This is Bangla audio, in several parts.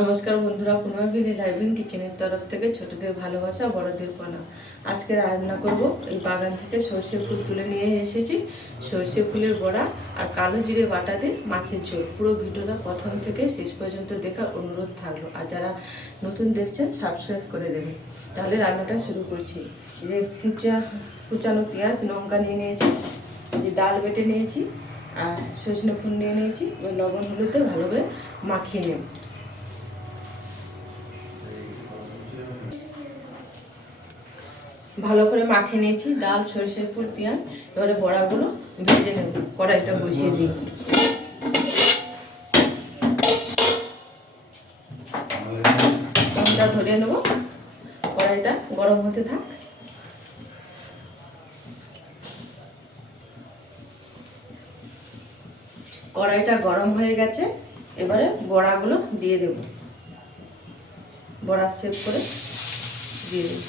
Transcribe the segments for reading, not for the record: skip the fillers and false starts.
নমস্কার বন্ধুরা, পুনর্বিনি লাইভিং কিচেনের তরফ থেকে ছোটদের ভালোবাসা বড়দের প্রণাম। আজকে রান্না করব এই বাগান থেকে সর্ষে ফুল তুলে নিয়ে এসেছি, সর্ষে ফুলের বড়া আর কালো জিরে বাটা দিয়ে মাছের ঝোল। পুরো ভিডিওটা প্রথম থেকে শেষ পর্যন্ত দেখার অনুরোধ থাকলো, আর যারা নতুন দেখছেন সাবস্ক্রাইব করে দেবেন। তাহলে রান্নাটা শুরু করছি। যে কুচানো পেঁয়াজ লঙ্কা নিয়ে নিয়েছি, যে ডাল বেটে নিয়েছি আর সজনে ফুল নিয়ে নিয়েছি। ওই লবণ হলুদে ভালো করে মাখিয়ে নেব। ভালো করে মাখিয়ে নিয়েছি ডাল, সরষের ফুল, পেঁয়াজ। এবারে বড়াগুলো ভেজে নেব। কড়াইটা বসিয়ে দিই, ফোনটা ধরিয়ে নেব। কড়াইটা গরম হতে থাক। কড়াইটা গরম হয়ে গেছে, এবারে বড়াগুলো দিয়ে দেব। বড়া সেভ করে দিয়ে দেব।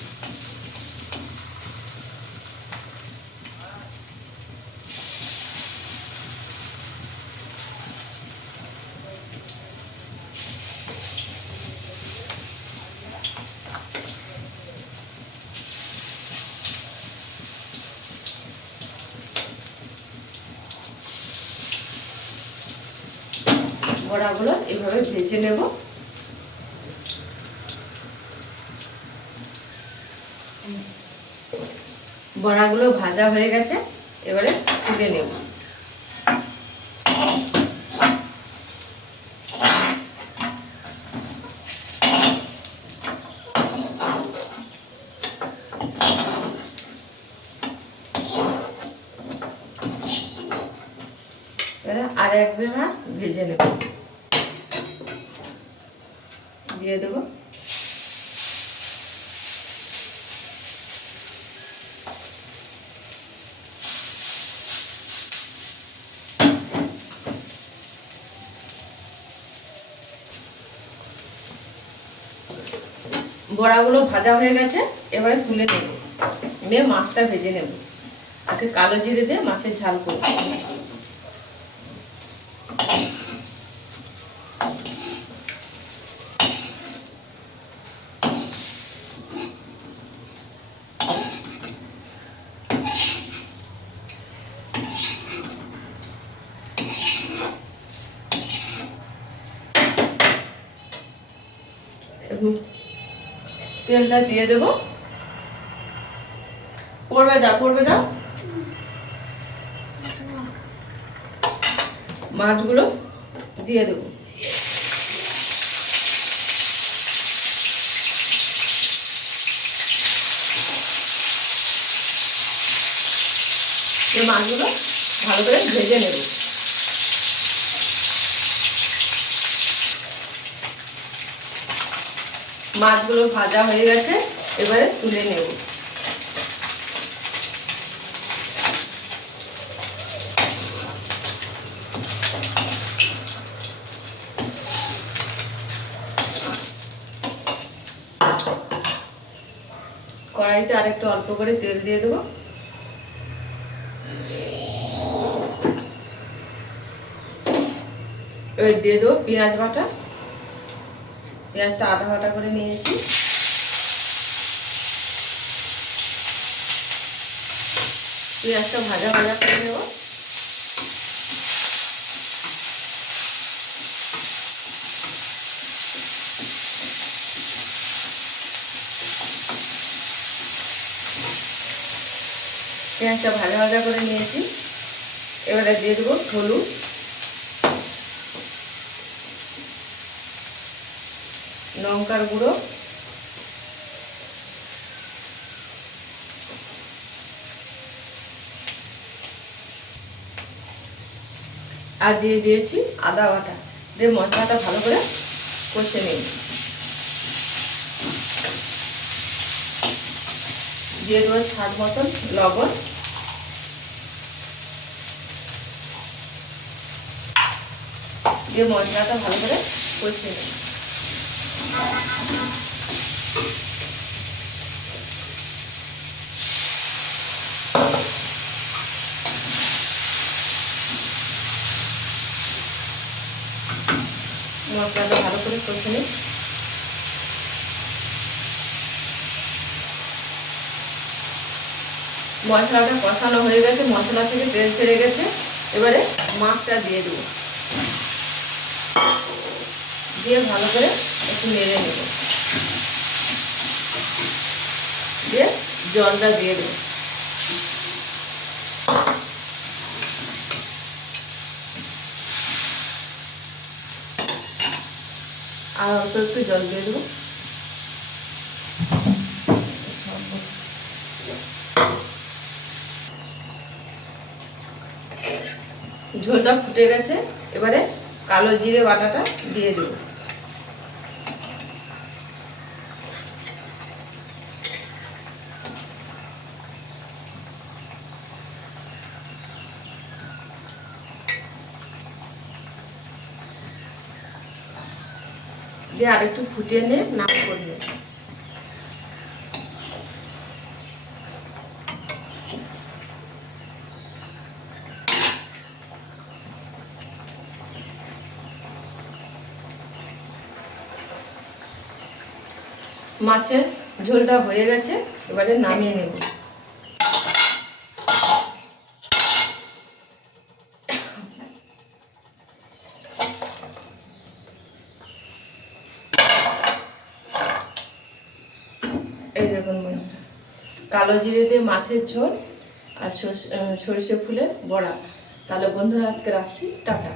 বড়াগুলো এভাবে ভেজে নেব। বড়াগুলো ভাজা হয়ে গেছে, এবারে তুলে নেব। এবারে আর এক ভাগ ভেজে নেব, দিয়ে দেব। বড়াগুলো ভাজা হয়ে গেছে, এবারে তুলে নেব। নিয়ে মাছটা ভেজে নেব। আজকে কালো জিরে দিয়ে মাছের ঝাল করব। তেলটা দিয়ে দেব। পড়বে দাও। মাছগুলো দিয়ে দেব। এই মাছগুলো ভালো করে ভেজে নেব। মাছগুলো ভাজা হয়ে গেছে, এবারে তুলে নেব। কড়াইতে আরেকটু অল্প করে তেল দিয়ে দেবো। এবার দিয়ে দেবো পেঁয়াজ বাটা। পেঁয়াজটা আধা বাটা করে নিয়েছি। পেঁয়াজটা ভাজা করে নেব। পেঁয়াজটা ভাজা করে নিয়েছি। এবারে দিয়ে দেবো হলুদ, লঙ্কার গুঁড়ো, আর দিয়ে দিয়েছি আদা বাটা। দিয়ে মশলাটা ভালো করে কষে নিই। দিয়ে দেবো স্বাদ মতন লবণ। দিয়ে মশলাটা ভালো করে কষে নিই। মশলাটা ভালো করে কষে নিই। মশলাটা কষানো হয়ে গেছে, মশলা থেকে তেল ছেড়ে গেছে। এবারে মাছটা দিয়ে দেবো, দিয়ে ভালো করে একটু নেড়ে নেব, দিয়ে জলটা দিয়ে দেবো। আর অল্প একটু জল দিয়ে দেবো। ঝোলটা ফুটে গেছে, এবারে কালো জিরে বাটাটা দিয়ে দেবো। দিয়ে আরেকটু ফুটিয়ে নিয়ে নাম করবে। মাছের ঝোলটা হয়ে গেছে, এবারে নামিয়ে নেব। এই দেখুন বন্ধুরা, কালো জিরে দিয়ে মাছের ঝোল আর সরষে ফুলের বড়া। তাহলে বন্ধুরা আজকে আসছি, টাটা।